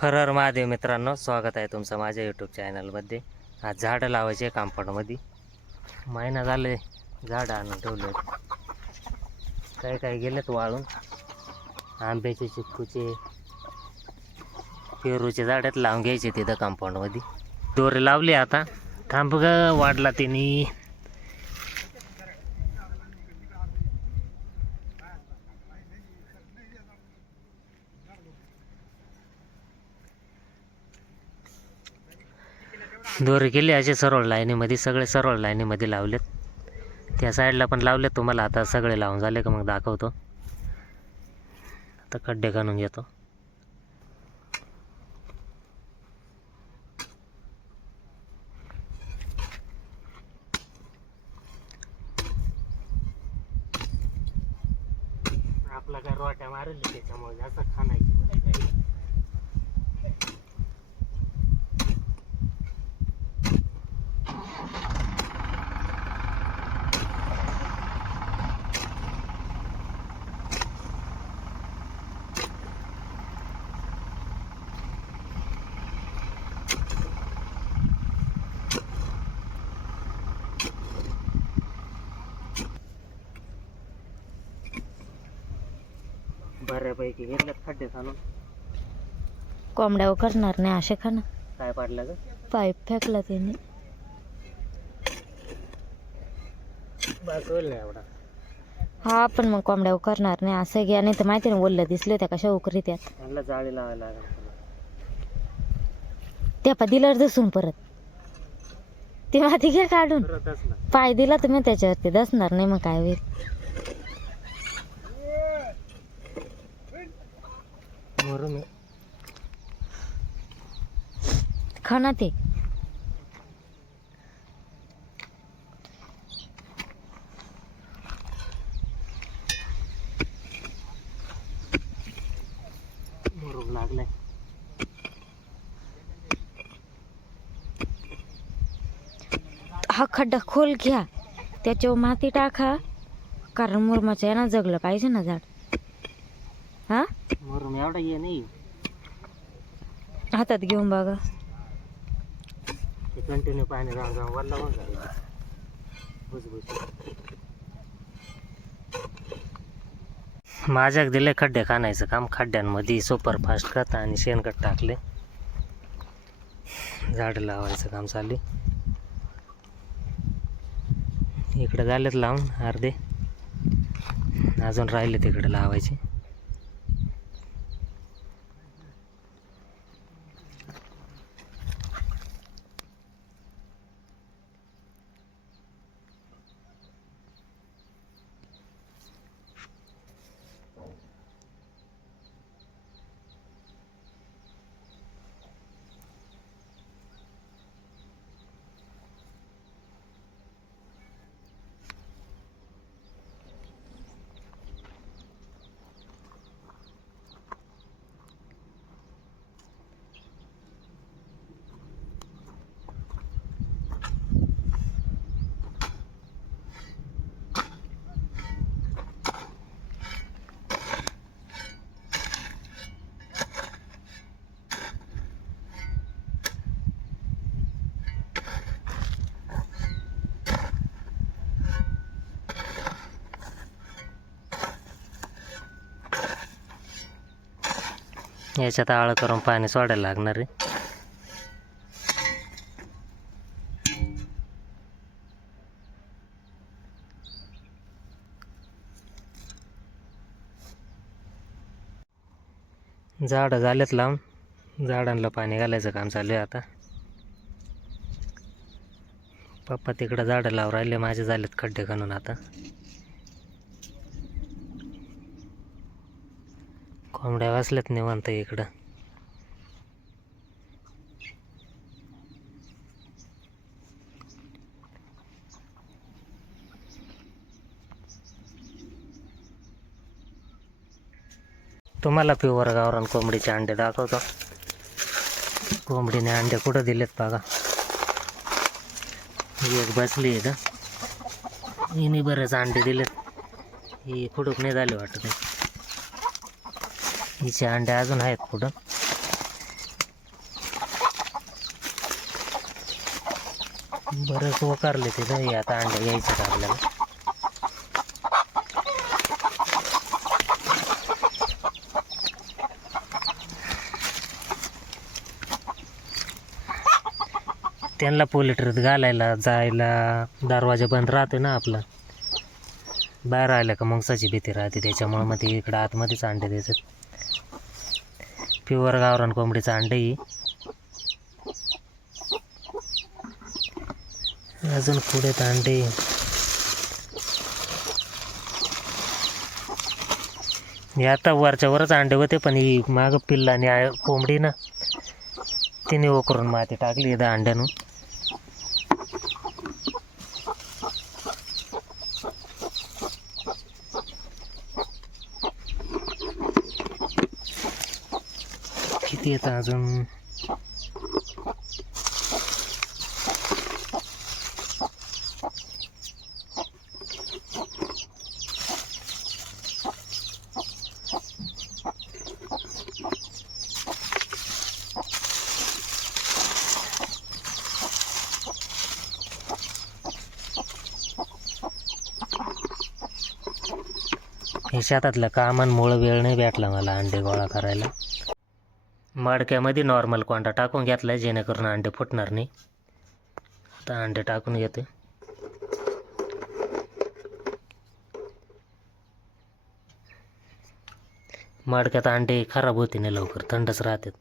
हर हर महादेव मित्रांनो, स्वागत आहे तुमचं माझ्या यूट्यूब चॅनलमध्ये. आज झाडं लावायचे कंपाऊंडमध्ये. महिना झाले झाडं आणून ठेवले. काही काही गेलेत वाळून. आंब्याचे, चिक्कूचे, पेरूचे झाडेत लावून घ्यायचे तिथं कंपाऊंडमध्ये. दोरे लावले आता. थांब ग, वाढला त्यांनी. दोरे केले असे सरळ लाईनीमध्ये, सगळे सरळ लाईनीमध्ये लावलेत. त्या साईडला पण लावलेत. तुम्हाला आता सगळे लावून झाले का मग दाखवतो. आता खड्डे खणून घेतो. आपला काय रोट्या मारेल त्याच्यामुळे जास्त खाणायची. बऱ्यापैकी घेतल्यात खड्डे खाणून. कोंबड्यावर करणार नाही असे खाणं. काय पाडलं ग? पाईप फेकला त्याने. बस होईल नाही एवढा. हा, पण मग कोंबड्यावर करणार नाही असं घ्या. नाही तर माहिती ना, ओल्लं दिसले त्या कशा उकरी त्यात. त्यांना जाळी लावायला लागेल. त्या पा दिल्यावर दसून परत ती माती घ्या काढून. पाय दिला तुम्ही त्याच्यावरती दसणार नाही, मग काय होईल. खाना ते मुरुम लागलाय. हा खड्डा खोल घ्या, त्याच्यावर माती टाका, कारण मुरमाच्या यानं जगलं पाहिजे ना झाड. हा, मुरुम एवढा ये नाही. हातात घेऊन बघा. कंटिन्यू पाणी जाऊन जाऊन वल्ला होऊन जाईल. माझ्याक दिले खड्डे खाणायचं काम. खड्ड्यांमध्ये सुपरफास्ट खत आणि शेणखत टाकले. झाडं लावायचं काम चालू. इकडे झालेत लावून अर्धे, अजून राहिले तिकडे लावायचे. याच्यात आळं करून पाणी सोडायला लागणार आहे. झाडं झालेत लावून. झाडांना पाणी घालायचं काम चालू आहे आता. पप्पा तिकडं झाडं लावून राहिले, माझे झालेत खड्डे खणून आता. कोंबड्या वाचल्यात निवांत इकडं. तुम्हाला प्युअर गावरान कोंबडीचे अंडे दाखवतो. कोंबडीने अंडे कुठं दिलेत बघा. एक बसली आहे का, हिने बरेच अंडे दिलेत. ही खुडूक नाही झाली वाटत. हिचे अंडे अजून आहेत पुढं. बरंच वकारले ते नाही, आता अंडे घ्यायचे आपल्याला. त्यांना पोल्ट्रीत घालायला जायला दरवाजा बंद राहतो ना आपला, बाहेर आल्या का मगसाची भीती राहते, त्याच्यामुळे मग ते इकडं आतमध्येच अंडे देतात. प्युअर गावरान कोंबडीचं अंडे ही. अजून पुढे अंडे हे आता वरच्या वरच अंडे होते, पण ही मागं पिल्लाने कोंबडी ना तिने करून माती टाकली इथं अंड्यानं. किती येतं अजून? हे शेतातलं कामांमुळं वेळ नाही भेटला मला अंडे गोळा करायला. मडक्यामध्ये नॉर्मल कोंडा टाकून घेतला जेणेकरून अंडे फुटणार नाही. आता अंडे टाकून घेते. मडक्यात अंडे खराब होते नाही लवकर, थंडच राहतात.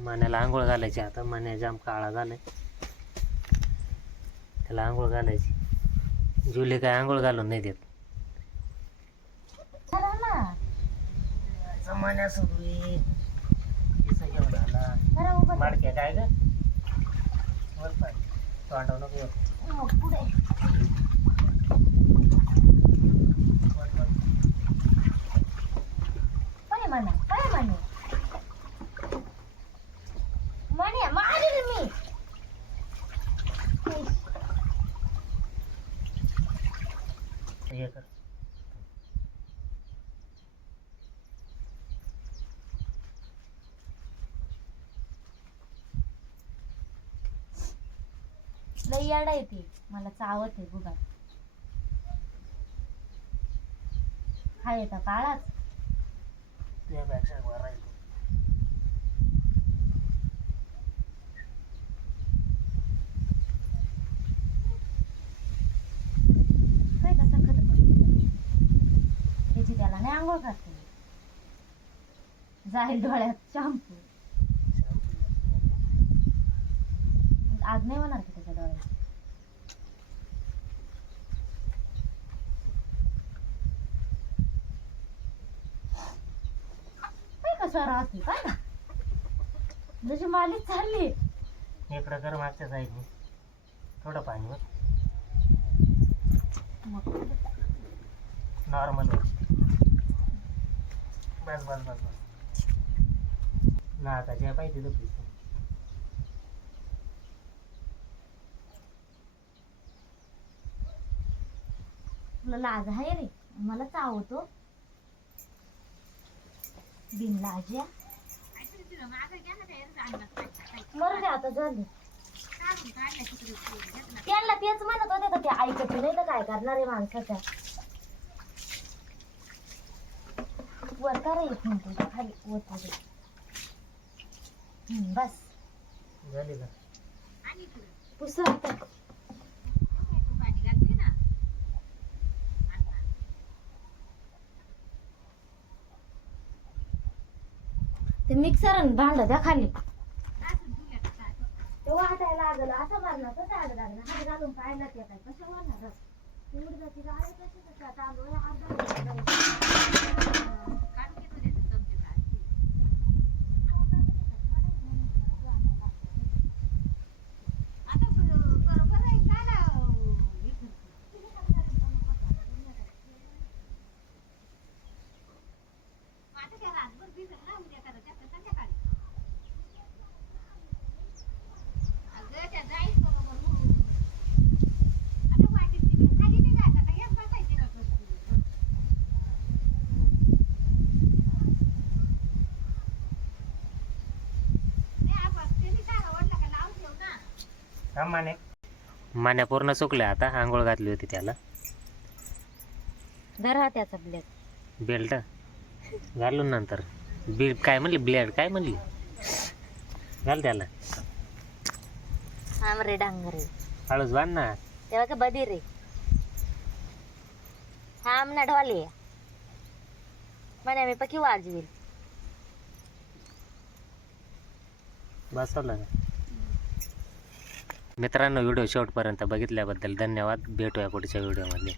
मण्याला आंघोळ घालायची. आता मण्या जाम काळा झालाय, त्याला आंघोळ घालायची. जुली काय आंघोळ घालून नाही देत. मण्या सुरू माडक्या काय ग तोंडाव नको हे कर. लई याडा येते मला, चावत आहे गुगा. हा येता काळाच तुझ्यापेक्षा बरा आहे तो. काय कसा खत त्याची त्याला नाही आंघोळ घालते, जाईल डोळ्यात शॅम्पू. आज नाही होणार की त्याच्या डोळ्यात. कसं राहते काय ना, जशी मालिक चालली इकडं कर मागच्या साईडने थोडं पाणी वर नॉर्मल बस बस बस बस. नाकाच्या पाहिजे तो पिस. तुला लाज आहे रे, मला चावतो बिन लाज्या. मरू दे आता, झालं. त्यांना तेच म्हणत होते का ते ऐकत नाही तर काय करणार आहे माणसाच्या. वर का रे एक मिनिट खाली वत बस. झाली का? पुसा आता. ते मिक्सर आणि भांड द्या खाली. ते वाटायला लागलं असं भरलं तर झालं लागलं. हात घालून पाहिलं ते काय कसं वाढणार उडदाची डाळ आहे कशी कसं तांदूळ मान्या पूर्ण सुकल्या आता. आंघोळ घातली होती त्याला. धरा त्याचा ब्लेड. बेल्ट घालून नंतर काय म्हणली ब्लेड काय म्हणली घाल त्याला. आमरे डांगरे हळूच बांध ना. तेव्हा का बदी रे हा आमना ढोली म्हणे मी पकी वाजवेल. बसवलं का? मित्रांनो, व्हिडिओ शेवटपर्यंत बघितल्याबद्दल धन्यवाद. भेटूया पुढच्या व्हिडिओमध्ये.